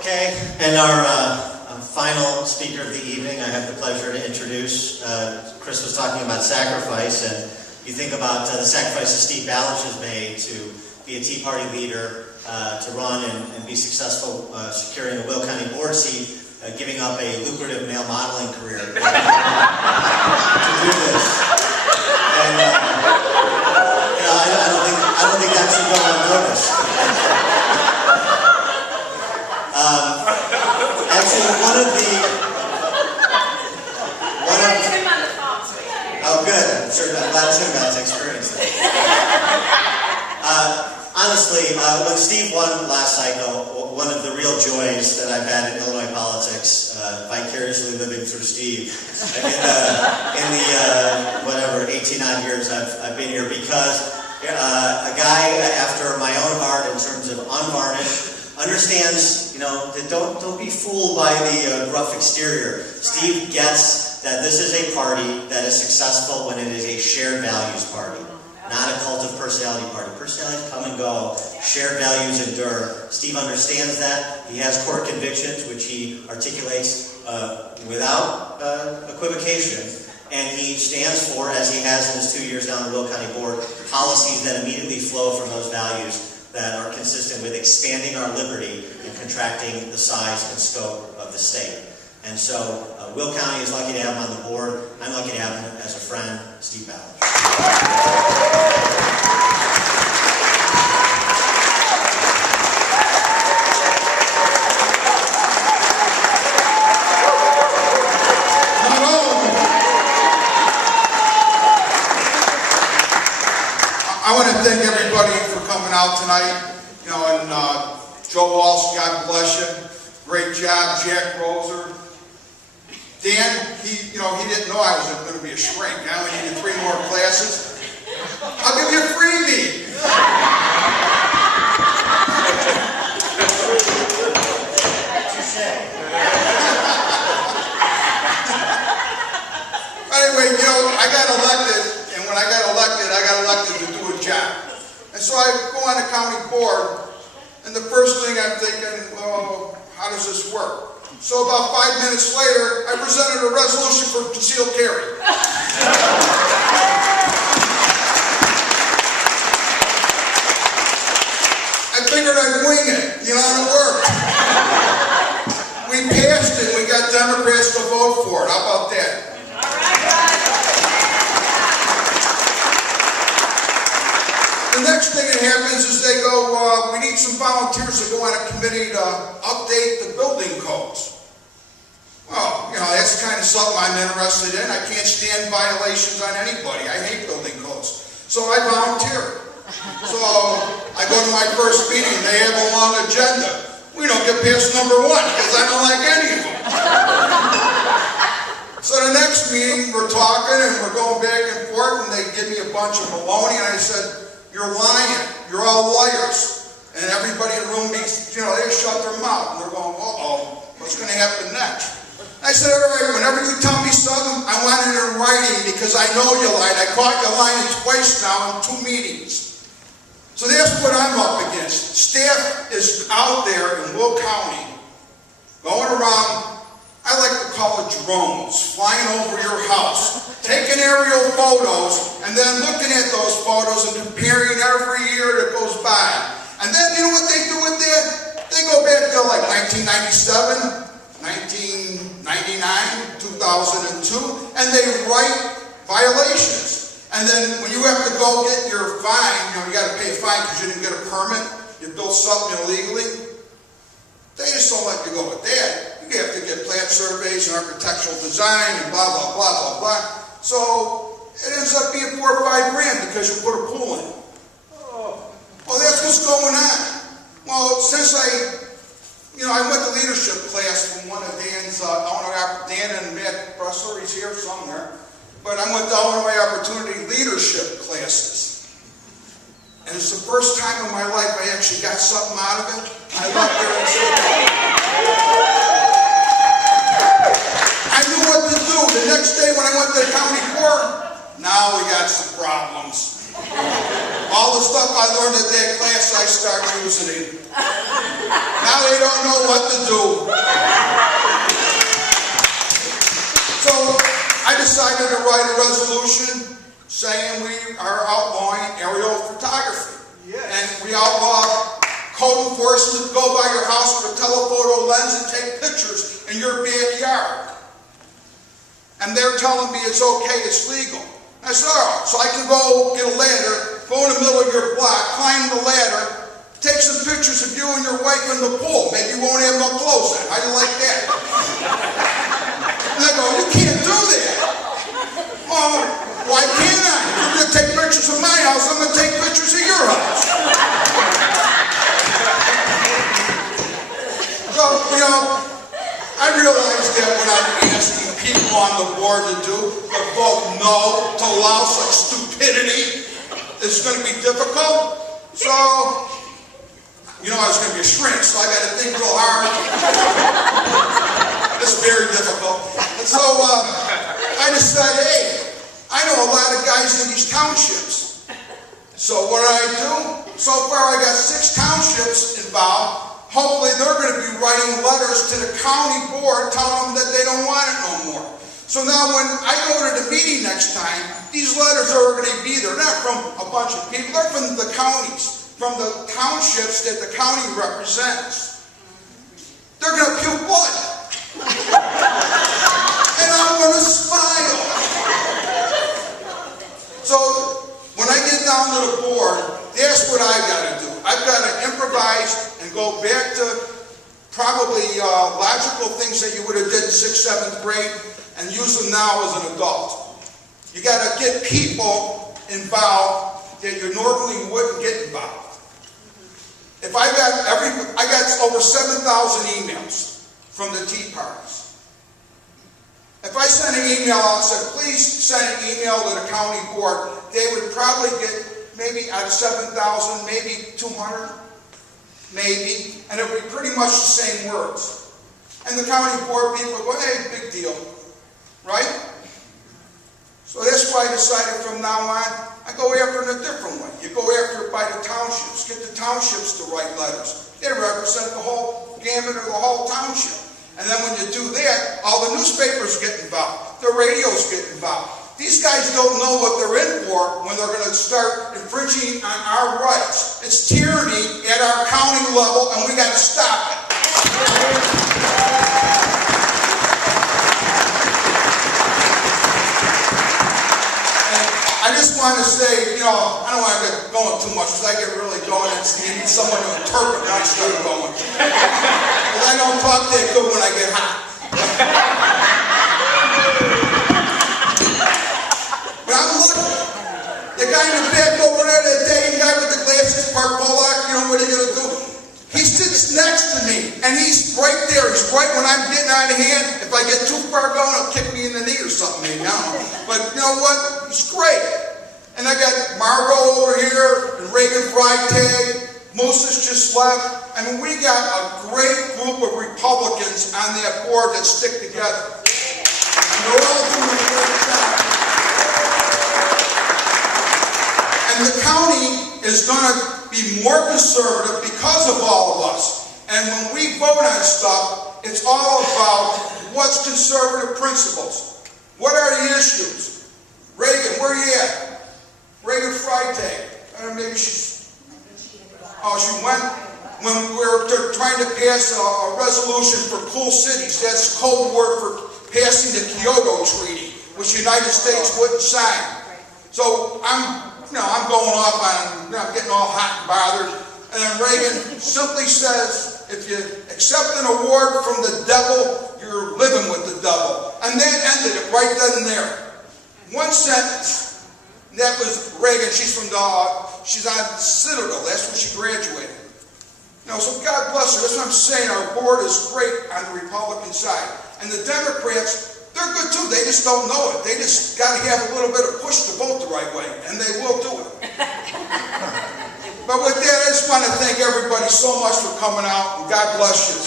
Okay, and our final speaker of the evening, I have the pleasure to introduce. Chris was talking about sacrifice, and you think about the sacrifice that Steve Balich has made to be a Tea Party leader, to run and be successful securing a Will County board seat, giving up a lucrative male modeling career to do this. And I don't think that should go unnoticed. Actually, oh, good. I'm sure I'm glad Tim got to experience that. Honestly, when Steve won last cycle, one of the real joys that I've had in Illinois politics, vicariously living through Steve, in the whatever 18-odd years I've been here, because a guy after my own heart in terms of unvarnished, understands, that don't be fooled by the rough exterior. Steve gets that this is a party that is successful when it is a shared values party, not a cult of personality party. Personalities come and go, shared values endure. Steve understands that. He has core convictions, which he articulates without equivocation. And he stands for, as he has in his 2 years down the Will County Board, policies that immediately flow from those values that are consistent with expanding our liberty and contracting the size and scope of the state. And so, Will County is lucky to have him on the board. I'm lucky to have him as a friend, Steve Balich. I want to thank everybody for coming out tonight. And Joe Walsh, God bless you. Great job, Jack Roser. Dan, he didn't know I was going to be a shrink. I only needed 3 more classes. I'll give you a freebie. Anyway, I got elected, and when I got elected to do a job. And so I go on the county board, and the first thing I'm thinking, well, how does this work? So about 5 minutes later, I presented a resolution for concealed carry. I figured I'd wing it, and it worked. We passed it, we got Democrats to vote for it. How about that? The next thing that happens is they go, we need some volunteers to go on a committee to update the building codes. Well, that's kind of something I'm interested in. I can't stand violations on anybody. I hate building codes. So I volunteer. So I go to my first meeting. They have a long agenda. We don't get past number 1 because I don't like any of them. So the next meeting, we're talking and we're going back and forth, and they give me a bunch of baloney, and I said, "You're lying. You're all liars." And everybody in the room, they shut their mouth. And they're going, uh-oh, what's going to happen next? I said, all right, whenever you tell me something, I want it in writing because I know you lied. I caught you lying twice now in 2 meetings. So that's what I'm up against. Staff is out there in Will County going around, I like to call it drones, flying over your house, taking aerial photos, and then looking at those photos and comparing every year that goes by. And then, you know what they do with that? They go back to like 1997, 1999, 2002, and they write violations. And then when you have to go get your fine, you got to pay a fine because you didn't get a permit, you built something illegally, they just don't let you go with that. You have to get plant surveys and architectural design and blah, blah, blah, blah, blah. So it ends up being $4 or $5 grand because you put a pool in. Well, that's what's going on. Well, since I went to leadership class from one of Dan's, Dan and Matt Bressler, he's here somewhere, but I went to Illinois Opportunity leadership classes. And it's the first time in my life I actually got something out of it. I left there and said, I knew what to do. The next day when I went to the county board, now we got some problems. All the stuff I learned at that class, I start using it. Now they they don't know what to do. So I decided to write a resolution saying we are outlawing aerial photography. Yes. And we outlaw code enforcement to go by your house with a telephoto lens and take pictures in your backyard. And they're telling me it's okay, it's legal. I said, all right, so I can go get a ladder, go in the middle of your block, climb the ladder, take some pictures of you and your wife in the pool. Maybe you won't have no clothes on. How do you like that? And I go, you can't do that. Oh, why can't I? If you're going to take pictures of my house, I'm going to take pictures of your house. So, you know, I realized that what I'm asking people on the board to do, to vote no, to allow such stupidity, is going to be difficult. So, you know, I was going to be a shrink, so I got to think real hard. It's very difficult. And so I decided, hey, I know a lot of guys in these townships. So what did I do? So far I got 6 townships involved. Hopefully they're going to be writing letters to the county board telling them that they don't want it no more. So now when I go to the meeting next time, these letters are going to be there. Not from a bunch of people, they're from the counties, from the townships that the county represents. They're going to puke blood. And I'm going to smile. So when I get down to the board, that's what I got to do. I've got to improvise and go back to probably logical things that you would have did in 6th, 7th grade and use them now as an adult. You got to get people involved that you normally wouldn't get involved. If I got over 7,000 emails from the Tea Parties. If I sent an email out and said, please send an email to the county board, they would probably get maybe out of 7,000, maybe 200, maybe, and it would be pretty much the same words. And the county board people would go, hey, big deal, right? So that's why I decided from now on, I go after it a different way. You go after it by the townships. Get the townships to write letters. They represent the whole gamut of the whole township. And then when you do that, all the newspapers get involved. The radios get involved. These guys don't know what they're in for when they're going to start infringing on our rights. It's tyranny at our county level, and we got to stop it. And I just want to say, you know, I don't want to get going too much because I get really going and you need someone to interpret when I start going. Because I don't talk that good when I get hot. But I'm looking. The guy in the back over there, that Dane guy with the glasses, Park Bullock, you know, what are you going to do? He sits next to me, and he's right there. He's right when I'm getting out of hand. If I get too far gone, he'll kick me in the knee or something, maybe. I don't know. But you know what? He's great. And I got Margot over here, and Reagan Freitag. Moses just left. I mean, we got a great group of Republicans on that board that stick together. And they're all doing a great job. And the county is going to be more conservative because of all of us. And when we vote on stuff, it's all about what's conservative principles. What are the issues? Reagan, where are you at? Reagan Freitag. Maybe she's... Oh, she went when we're trying to pass a resolution for cool cities. That's code word for passing the Kyoto Treaty, which the United States wouldn't sign. So I'm going off on, I'm getting all hot and bothered. And then Reagan simply says, if you accept an award from the devil, you're living with the devil. And that ended it right then and there. One sentence. That was Reagan. She's on Citadel. That's where she graduated. You know, so God bless her. That's what I'm saying. Our board is great on the Republican side. And the Democrats, they're good too. They just don't know it. They just got to have a little bit of push to vote the right way. And they will do it. But with that, I just want to thank everybody so much for coming out. And God bless you.